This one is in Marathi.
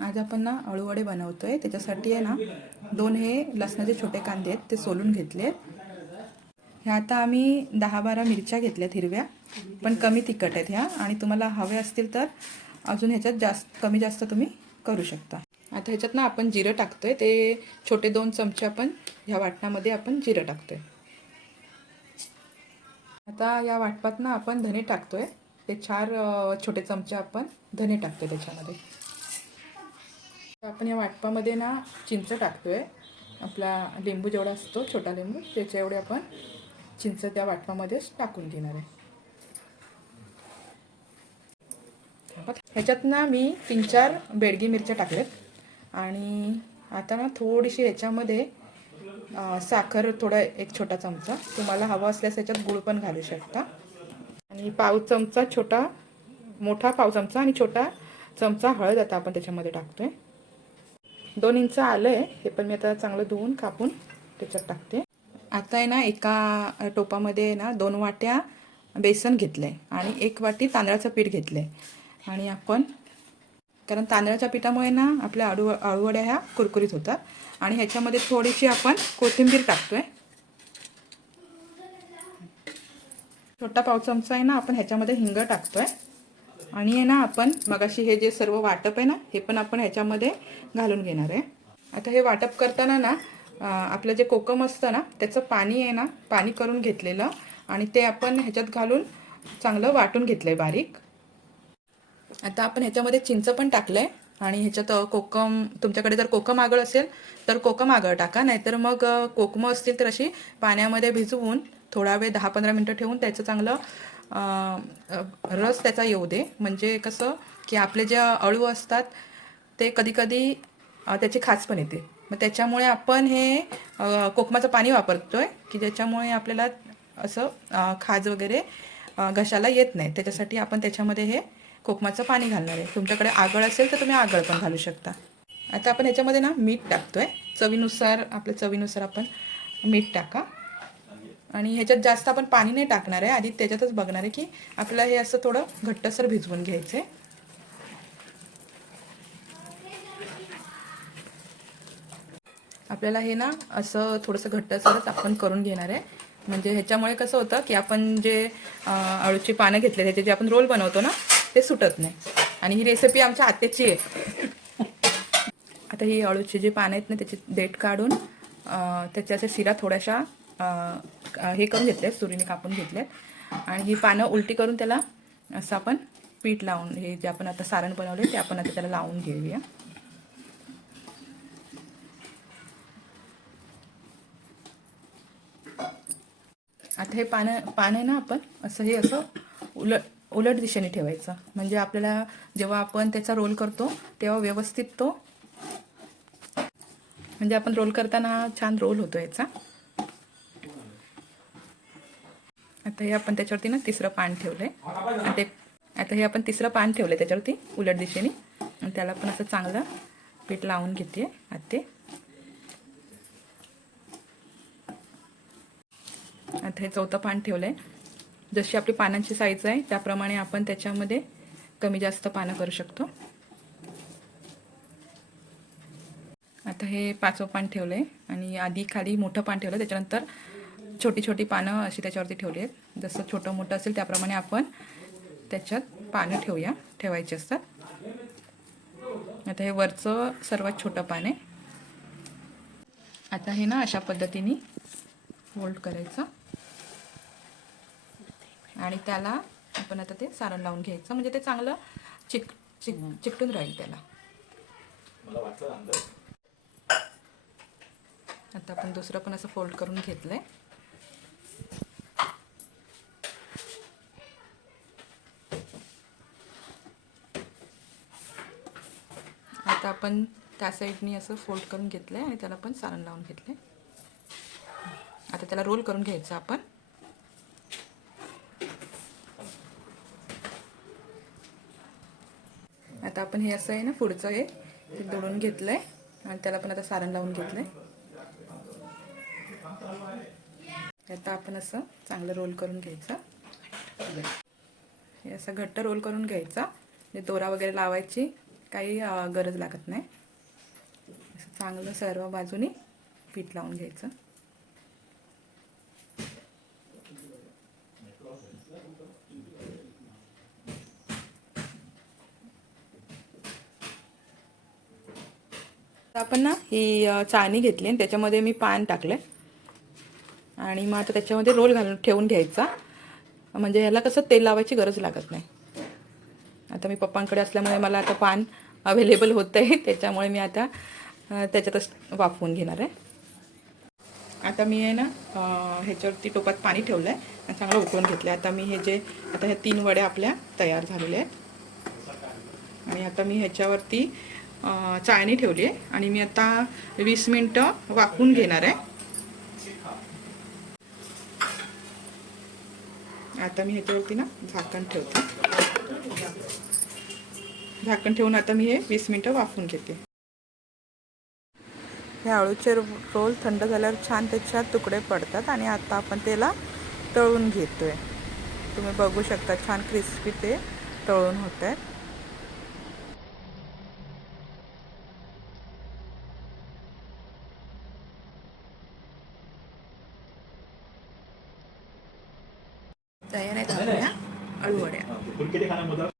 आज आपण ना अळूवडे बनवतो आहे त्याच्यासाठी आहे ना दोन हे लसणाचे छोटे कांदे आहेत ते सोलून घेतले ह्या आता आम्ही दहा बारा मिरच्या घेतल्यात हिरव्या पण कमी तिखट आहेत ह्या. आणि तुम्हाला हवे असतील तर अजून ह्याच्यात जास्त कमी जास्त तुम्ही करू शकता. आता ह्याच्यात ना आपण जिरं टाकतो आहे ते छोटे दोन चमचे आपण ह्या वाटणामध्ये आपण जिरं टाकतो आहे आता या वाटपात ना आपण धने टाकतो आहे ते चार छोटे चमचे आपण धने टाकतोय त्याच्यामध्ये. आपण या वाटपामध्ये ना चिंच टाकतोय. आपला लिंबू जेवढा असतो छोटा लिंबू त्याच्या एवढे आपण चिंच त्या वाटपामध्येच टाकून घेणार आहे. ह्याच्यात ना मी तीन चार बेडगी मिरच्या टाकल्यात. आणि आता ना थोडीशी ह्याच्यामध्ये साखर थोडा एक छोटा चमचा. तुम्हाला हवा असल्यास ह्याच्यात गुळ पण घालू शकता. आणि पाव चमचा छोटा मोठा पाव चमचा आणि छोटा चमचा हळद आता आपण त्याच्यामध्ये टाकतोय. दोन इंच आलं आहे हे पण मी आता चांगलं धुवून कापून त्याच्यात टाकते. आता आहे ना एका टोपामध्ये आहे ना दोन वाट्या बेसन घेतलं आहे आणि एक वाटी तांदळाचं पीठ घेतलं आहे आणि आपण कारण तांदळाच्या पिठामुळे ना आपल्या आळू आळूवड्या ह्या कुरकुरीत होतात. आणि ह्याच्यामध्ये थोडीशी आपण कोथिंबीर टाकतोय. छोटा पाव चमचा आहे ना आपण ह्याच्यामध्ये हिंग टाकतोय. आणि आहे ना आपण मगाशी हे जे सर्व वाटप आहे ना हे पण आपण ह्याच्यामध्ये घालून घेणार आहे. आता हे वाटप करताना ना आपलं जे कोकम असतं ना त्याचं पाणी आहे ना पाणी करून घेतलेलं आणि ते आपण ह्याच्यात घालून चांगलं वाटून घेतलं आहे बारीक. आता आपण ह्याच्यामध्ये चिंच पण टाकलंय आणि ह्याच्यात कोकम तुमच्याकडे जर कोकम आगळ असेल तर कोकम आगळ टाका नाहीतर मग कोकम कोकमं असतील तर अशी पाण्यामध्ये भिजवून थोडा वेळ दहा पंधरा मिनटं ठेवून त्याचं चांगलं रस त्याचा येऊ दे. म्हणजे कसं की आपले जे अळू असतात ते कधीकधी त्याची खास पण येते. मग त्याच्यामुळे आपण हे कोकमाचं पाणी वापरतोय की ज्याच्यामुळे आपल्याला असं खाज वगैरे घशाला येत नाही. त्याच्यासाठी आपण त्याच्यामध्ये हे कोकमाचं पाणी घालणार आहे. तुमच्याकडे आगळ असेल तर तुम्ही आगळ पण घालू शकता. आता आपण ह्याच्यामध्ये ना मीठ टाकतोय. चवीनुसार आपल्या चवीनुसार आपण मीठ टाका. आणि ह्याच्यात जास्त आपण पाणी नाही टाकणार आहे. आधी त्याच्यातच बघणार आहे की आपल्याला हे असं थोडं घट्टसर भिजवून घ्यायचं आहे. आपल्याला हे ना असं थोडंसं घट्टसरच आपण करून घेणार आहे. म्हणजे ह्याच्यामुळे कसं होतं की आपण जे अळूची पानं घेतले त्याचे जे आपण रोल बनवतो ना ते सुटत नाही. आणि ही रेसिपी आमच्या आत्याची आहे. आता ही अळूची जी पानं आहेत ना त्याची देठ काढून त्याच्या अशा शिरा थोड्याशा हे करून घेतले सुरीने कापून घेतले आणि ही पानं उलटी करून त्याला असं आपण पीठ लावून हे जे आपण आता सारण बनवले ते आपण आता त्याला लावून घेऊया. आता हे पानं पान आहे ना आपण असं हे असं उलट उलट दिशेने ठेवायचं. म्हणजे आपल्याला जेव्हा आपण त्याचा रोल करतो तेव्हा व्यवस्थित तो म्हणजे आपण रोल करताना हा छान रोल होतो याचा. आता हे आपण त्याच्यावरती ना तिसरं पान ठेवलंय. आणि ते आता हे आपण तिसरं पान ठेवलंय त्याच्यावरती उलट दिशेने. आणि त्याला पण असं चांगलं पीठ लावून घेते आता ते आता हे चौथं पान ठेवलंय. जशी आपली पानांची साईज आहे त्याप्रमाणे आपण त्याच्यामध्ये कमी जास्त पानं करू शकतो. आता हे पाचवं पान ठेवलंय. आणि आधी खाली मोठं पान ठेवलं त्याच्यानंतर छोटी छोटी पानं अशी त्याच्यावरती ठेवली आहेत. जसं छोटं मोठं असेल त्याप्रमाणे आपण त्याच्यात पानं ठेवूया ठेवायची असतात. आता हे वरचं सर्वात छोटं पान आहे. आता हे ना अशा पद्धतीने फोल्ड करायचं. आणि त्याला आपण आता ते सारण लावून घ्यायचं. म्हणजे ते चांगलं चिक चिक चिकटून राहील त्याला. आता आपण दुसरं पण असं फोल्ड करून घेतलंय. आता आपण त्या साईडनी असं फोल्ड करून घेतलं आहे आणि त्याला पण सारण लावून घेतलंय. आता त्याला रोल करून घ्यायचं आपण. आता आपण हे असं आहे ना पुढचं हे ते दोडून घेतलंय आणि त्याला पण आता सारण लावून घेतलंय. आता आपण असं चांगलं रोल करून घ्यायचं. हे असं घट्ट रोल करून घ्यायचा. म्हणजे दोरा वगैरे लावायची काही गरज लागत नाही. असं चांगलं सर्व बाजूनी पीठ लावून घ्यायचं. आपण ना ही चाणी चाळणी घेतली आणि त्याच्यामध्ये मी पान टाकलं आणि मग आता त्याच्यामध्ये रोल घालून ठेवून घ्यायचा. म्हणजे ह्याला कसं तेल लावायची गरज लागत नाही. आता मी पप्पांकडे असल्यामुळे मला आता पान अवेलेबल होतं आहे त्याच्यामुळे मी आता त्याच्यातच वाफवून घेणार आहे. आता मी आहे ना ह्याच्यावरती टोपात पाणी ठेवलं आहे आणि चांगलं उकळून घेतलं आहे आता मी हे जे आता ह्या तीन वड्या आपल्या तयार झालेल्या आहेत. आणि आता मी ह्याच्यावरती अ, चाळणी ठेवली आहे. आणि मी आता वीस मिनटं वाफवून घेणार आहे. आता मी ह्याच्यावरती ना झाकण ठेवते. झाकण ठेवून आता मी हे वीस मिनटं वाफून घेते. हे आळूचे रोल थंड झाल्यावर छान त्याच्यात तुकडे पडतात आणि आता आपण त्याला तळून घेतोय. तुम्ही बघू शकता छान क्रिस्पी ते तळून होत आहेत तयार आहे आपल्या अळूवड्या फुलकेटी खाण्याबद्दल